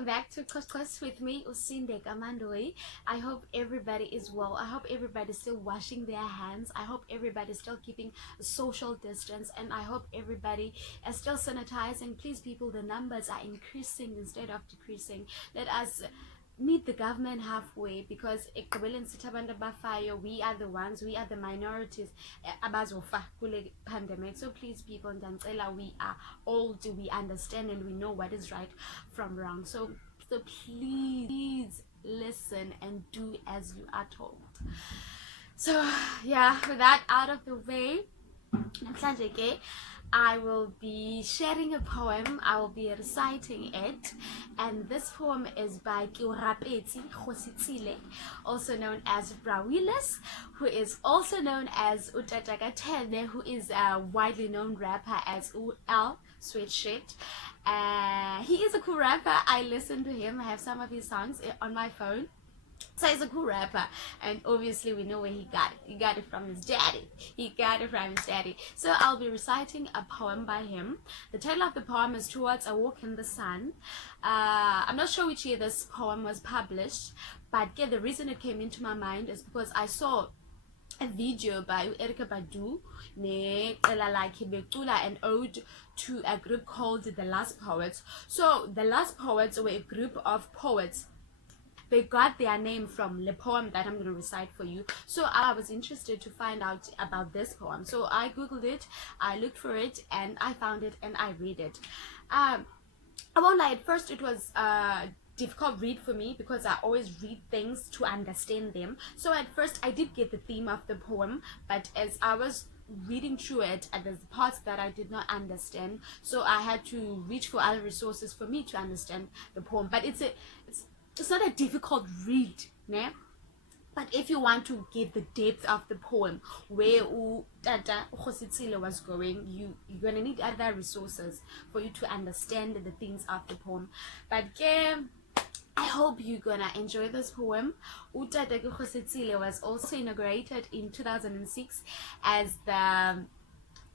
welcome back to Kos with me, Usinde Kamandoi. I hope everybody is well. I hope everybody is still washing their hands. I hope everybody is still keeping a social distance, and I hope everybody is still sanitizing. Please, people, the numbers are increasing instead of decreasing. Let us meet the government halfway, because we are the ones, we are the minorities abazofa kule pandemic. So please, people, we are old, we understand, and we know what is right from wrong. So please listen and do as you are told. So yeah, with that out of the way, I will be sharing a poem. I will be reciting it, and this poem is by Keorapetse Kgositsile, also known as Brawilis, who is also known as Utatakatene, who is a widely known rapper as UL Sweatshirt. He is a cool rapper. I listen to him. I have some of his songs on my phone. So he's a cool rapper, and obviously we know where he got it. He got it from his daddy. So I'll be reciting a poem by him. The title of the poem is Towards a Walk in the Sun. I'm not sure which year this poem was published, but yeah, the reason it came into my mind is because I saw a video by Erika Badu an ode to a group called The Last Poets. So The Last Poets were a group of poets. They got their name from the poem that I'm going to recite for you. So I was interested to find out about this poem. So I googled it, I looked for it, and I found it, and I read it. I won't lie, at first it was difficult read for me, because I always read things to understand them. So at first I did get the theme of the poem, but as I was reading through it, and there's parts that I did not understand, so I had to reach for other resources for me to understand the poem. But it's not a difficult read, né? But if you want to get the depth of the poem, where Tata Kgositsile was going, you're gonna need other resources for you to understand the things of the poem. But I hope you're gonna enjoy this poem. Tata Kgositsile was also inaugurated in 2006 as the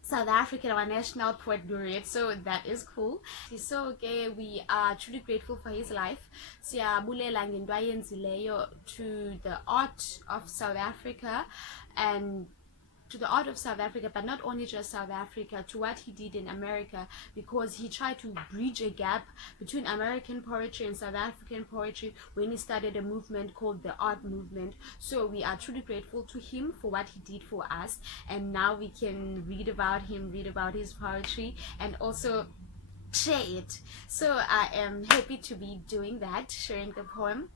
South African, our national poet laureate, so that is cool. So we are truly grateful for his life. Siyabulela ngento ayenzileyo to the art of South Africa, and to the art of South Africa, but not only just South Africa, to what he did in America, because he tried to bridge a gap between American poetry and South African poetry when he started a movement called the art movement. So we are truly grateful to him for what he did for us, and now we can read about him, read about his poetry, and also share it. So I am happy to be doing that, sharing the poem.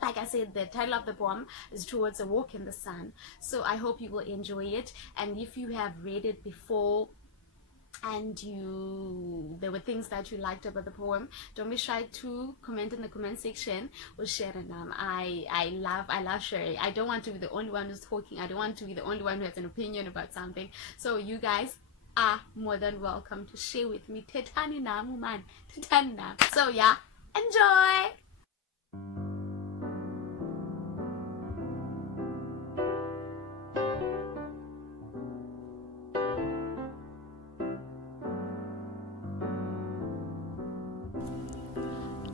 Like I said, the title of the poem is Towards a Walk in the Sun. So I hope you will enjoy it. And if you have read it before and there were things that you liked about the poem, don't be shy to comment in the comment section or share it. I love sharing. I don't want to be the only one who's talking. I don't want to be the only one who has an opinion about something. So you guys are more than welcome to share with me. Tethani namu man. Tethani namu. So yeah, enjoy.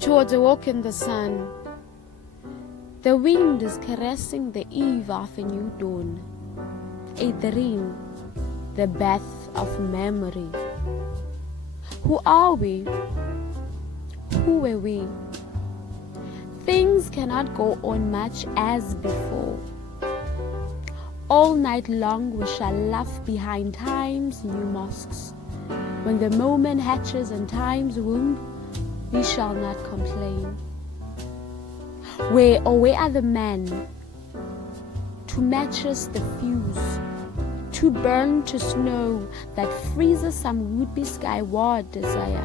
Towards a walk in the sun. The wind is caressing the eve of a new dawn, a dream, the bath of memory. Who are we? Who were we? Things cannot go on much as before. All night long we shall laugh behind time's new mosques. When the moment hatches and time's womb, we shall not complain. Where are the men to match us the fuse, to burn to snow that freezes some would-be skyward desire?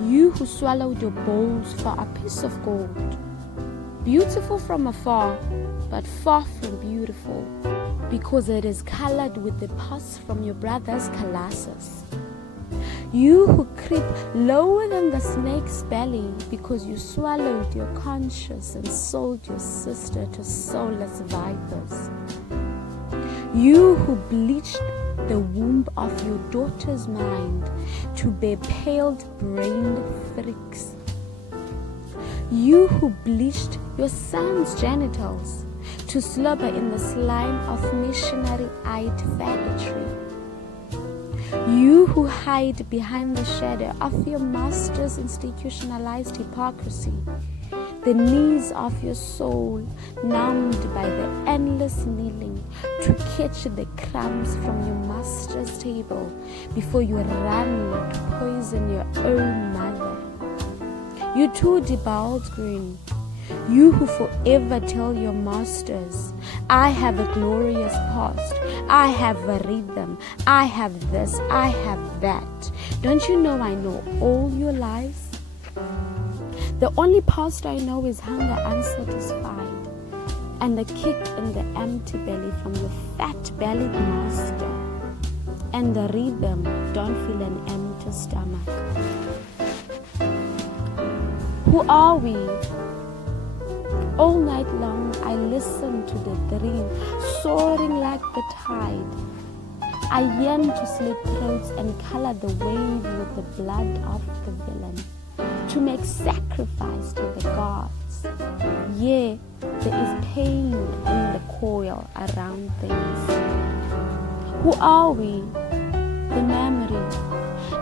You who swallowed your bowls for a piece of gold, beautiful from afar, but far from beautiful, because it is colored with the pus from your brother's colossus. You who creep lower than the snake's belly, because you swallowed your conscience and sold your sister to soulless vipers. You who bleached the womb of your daughter's mind to bear paled-brained freaks You who bleached your son's genitals to slobber in the slime of missionary-eyed faggotry. You who hide behind the shadow of your master's institutionalized hypocrisy, the knees of your soul numbed by the endless kneeling to catch the crumbs from your master's table before you run to poison your own mother. You too debauched green, you who forever tell your masters, I have a glorious past, I have a rhythm, I have this, I have that. Don't you know I know all your lies? The only past I know is hunger unsatisfied, and the kick in the empty belly from your fat-bellied master, and the rhythm, don't feel an empty stomach. Who are we? All night long I listen to the dream, soaring like the tide. I yearn to slit throats and color the wave with the blood of the villain, to make sacrifice to the gods. Yeah, there is pain in the coil around things. Who are we? The memory.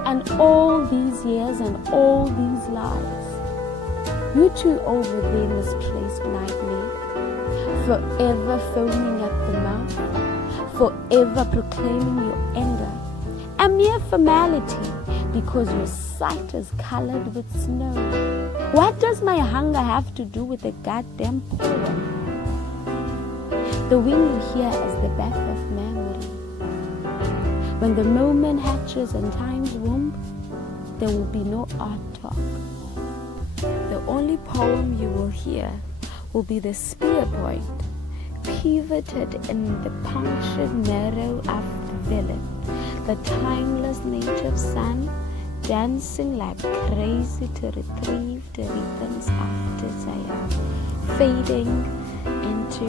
And all these years and all these lives. You two over there in this place nightmare, forever foaming at the mouth, forever proclaiming your anger, a mere formality because your sight is colored with snow. What does my hunger have to do with a goddamn poem? The wind you hear is the breath of memory. When the moment hatches in time's womb, there will be no art talk. The only poem you will hear will be the spearpoint, pivoted in the punctured marrow of the villain, the timeless native sun, dancing like crazy to retrieve the rhythms of desire, fading into